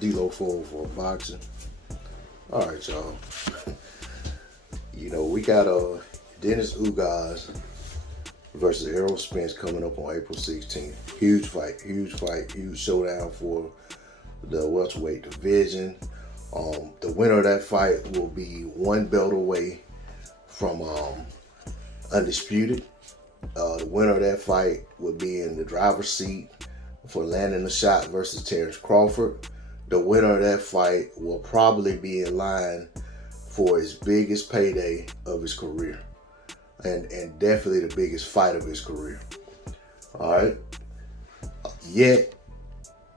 D-Lo for boxing. All right, y'all. We got Dennis Ugas versus Errol Spence coming up on April 16th. Huge fight, huge showdown for the welterweight division. The winner of that fight will be one belt away from undisputed. The winner of that fight will be in the driver's seat for landing the shot versus Terrence Crawford. The winner of that fight will probably be in line for his biggest payday of his career. And definitely the biggest fight of his career. All right. Yet,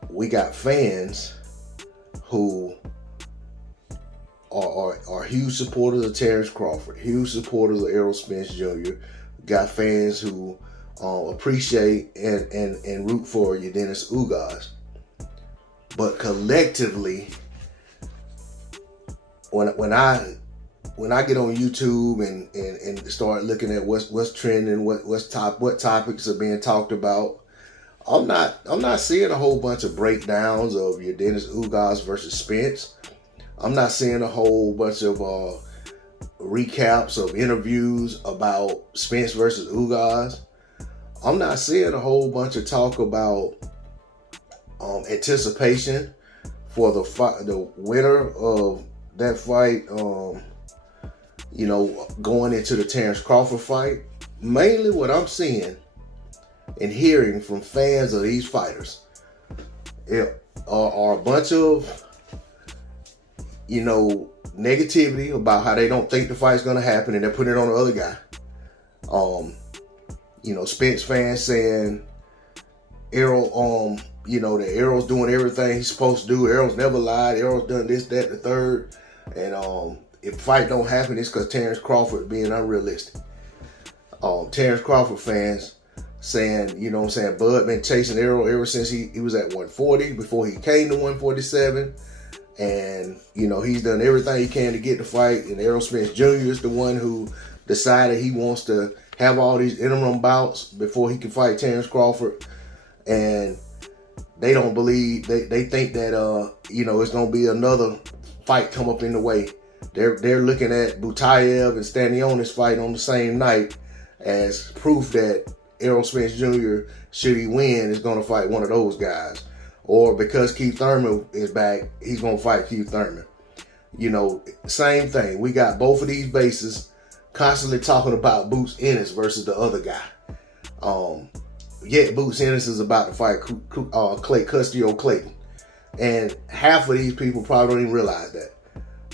we got fans who are huge supporters of Terrence Crawford, huge supporters of Errol Spence Jr. Got fans who appreciate and root for Yordenis Ugas. But collectively, when I get on YouTube and start looking at what's trending, what topics are being talked about, I'm not seeing a whole bunch of breakdowns of Yordenis Ugas versus Spence. I'm not seeing a whole bunch of recaps of interviews about Spence versus Ugas. I'm not seeing a whole bunch of talk about anticipation for the winner of that fight. Going into the Terrence Crawford fight. Mainly what I'm seeing and hearing from fans of these fighters are a bunch of negativity about how they don't think the fight's gonna happen, and they're putting it on the other guy. Spence fans saying Errol, that Errol's doing everything he's supposed to do. Errol's never lied. Errol's done this, that, the third. And if the fight don't happen, it's because Terrence Crawford being unrealistic. Terrence Crawford fans saying, Bud been chasing Errol ever since he was at 140, before he came to 147. And, he's done everything he can to get the fight. And Errol Spence Jr. is the one who decided he wants to have all these interim bouts before he can fight Terrence Crawford. And they don't believe, they think that, it's going to be another fight come up in the way. They're looking at Butayev and Stanionis fight on the same night as proof that Errol Spence Jr., should he win, is going to fight one of those guys. Or because Keith Thurman is back, he's going to fight Keith Thurman. Same thing. We got both of these bases constantly talking about Boots Ennis versus the other guy. Yet Boots Ennis is about to fight Custio Clayton. And half of these people probably don't even realize that.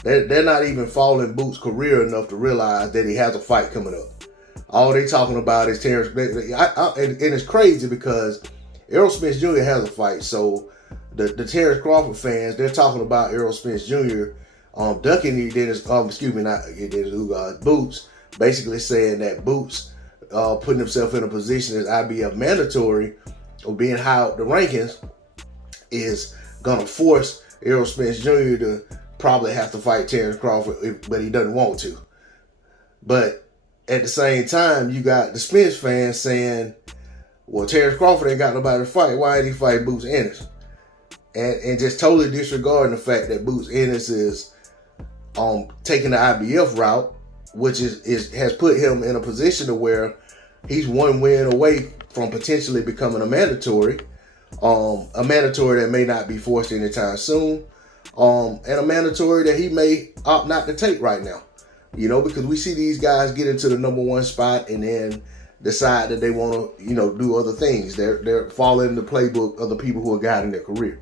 They're not even following Boots' career enough to realize that he has a fight coming up. All they talking about is Terrence. And it's crazy because Errol Spence Jr. has a fight. So the Terrence Crawford fans, they're talking about Errol Spence Jr. Ducking Boots, basically saying that Boots putting himself in a position as IBF mandatory or being high up the rankings is going to force Errol Spence Jr. to probably have to fight Terrence Crawford, but he doesn't want to. But at the same time, you got the Spence fans saying, well, Terrence Crawford ain't got nobody to fight. Why ain't he fight Boots Ennis? And just totally disregarding the fact that Boots Ennis is taking the IBF route, which has put him in a position to where he's one win away from potentially becoming a mandatory that may not be forced anytime soon. And a mandatory that he may opt not to take right now. Because we see these guys get into the number one spot and then decide that they want to, do other things. They're following the playbook of the people who are guiding their career.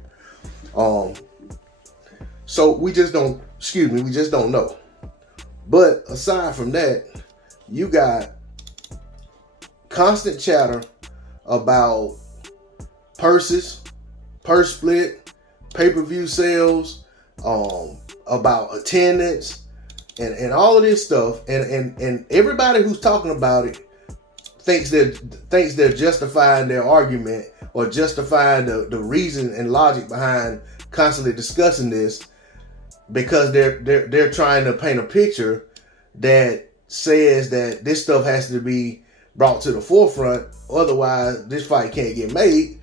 So we just don't know. But aside from that, you got constant chatter about purses, purse split, pay-per-view sales, about attendance, and all of this stuff, and everybody who's talking about it thinks they're justifying their argument or justifying the reason and logic behind constantly discussing this, because they're trying to paint a picture that says that this stuff has to be brought to the forefront, otherwise this fight can't get made.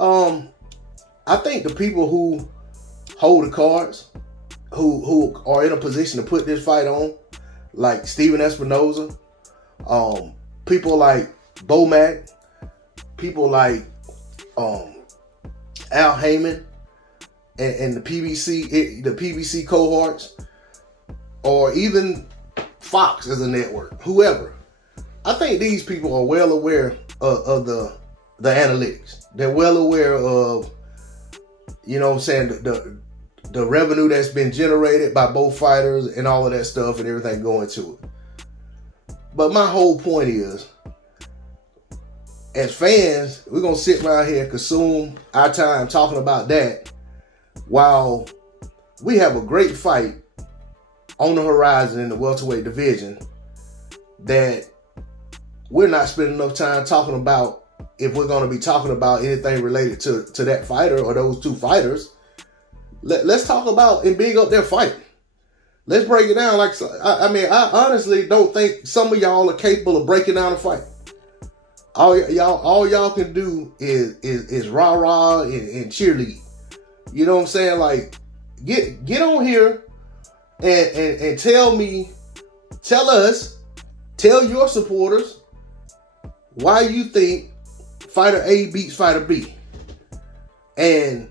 I think the people who hold the cards, who are in a position to put this fight on, like Steven Espinoza, people like Bomac, people like Al Heyman, and the PBC cohorts, or even Fox as a network, whoever. I think these people are well aware of the analytics. They're well aware of, you know what I'm saying, the revenue that's been generated by both fighters and all of that stuff and everything going to it. But my whole point is, as fans, we're going to sit around here and consume our time talking about that while we have a great fight on the horizon in the welterweight division that we're not spending enough time talking about. If we're going to be talking about anything related to that fighter or those two fighters, let's talk about and big up their fight. Let's break it down. Like, I mean, I honestly don't think some of y'all are capable of breaking down a fight. All y'all can do is rah-rah and cheerlead. You know what I'm saying? Like, get on here and tell your supporters why you think fighter A beats fighter B. And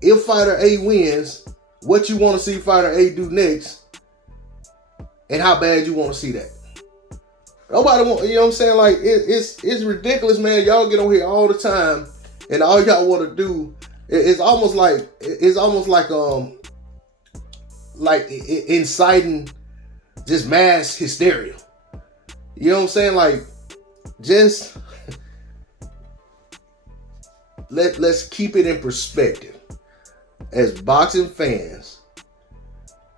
if fighter A wins, what you want to see fighter A do next, and how bad you want to see that. Nobody want, you know what I'm saying? Like, it's ridiculous, man. Y'all get on here all the time, and all y'all want to do is almost like inciting just mass hysteria. You know what I'm saying? Like, just let's keep it in perspective. As boxing fans,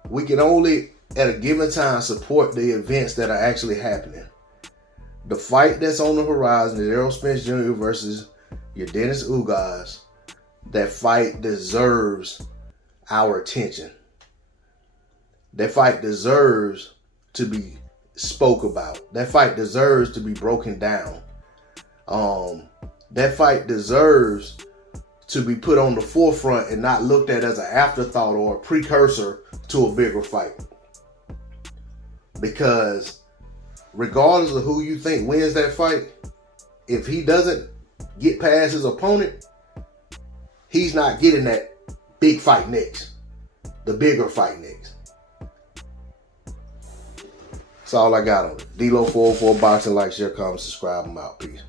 we can only at a given time support the events that are actually happening. The fight that's on the horizon is Errol Spence Jr. versus Yordenis Ugas. That fight deserves our attention. That fight deserves to be spoke about. That fight deserves to be broken down. That fight deserves to be put on the forefront and not looked at as an afterthought or a precursor to a bigger fight. Because regardless of who you think wins that fight, if he doesn't get past his opponent, he's not getting that big fight next. The bigger fight next. That's all I got on it. D-Lo 404 Boxing. Like, share, comment, subscribe. I'm out. Peace.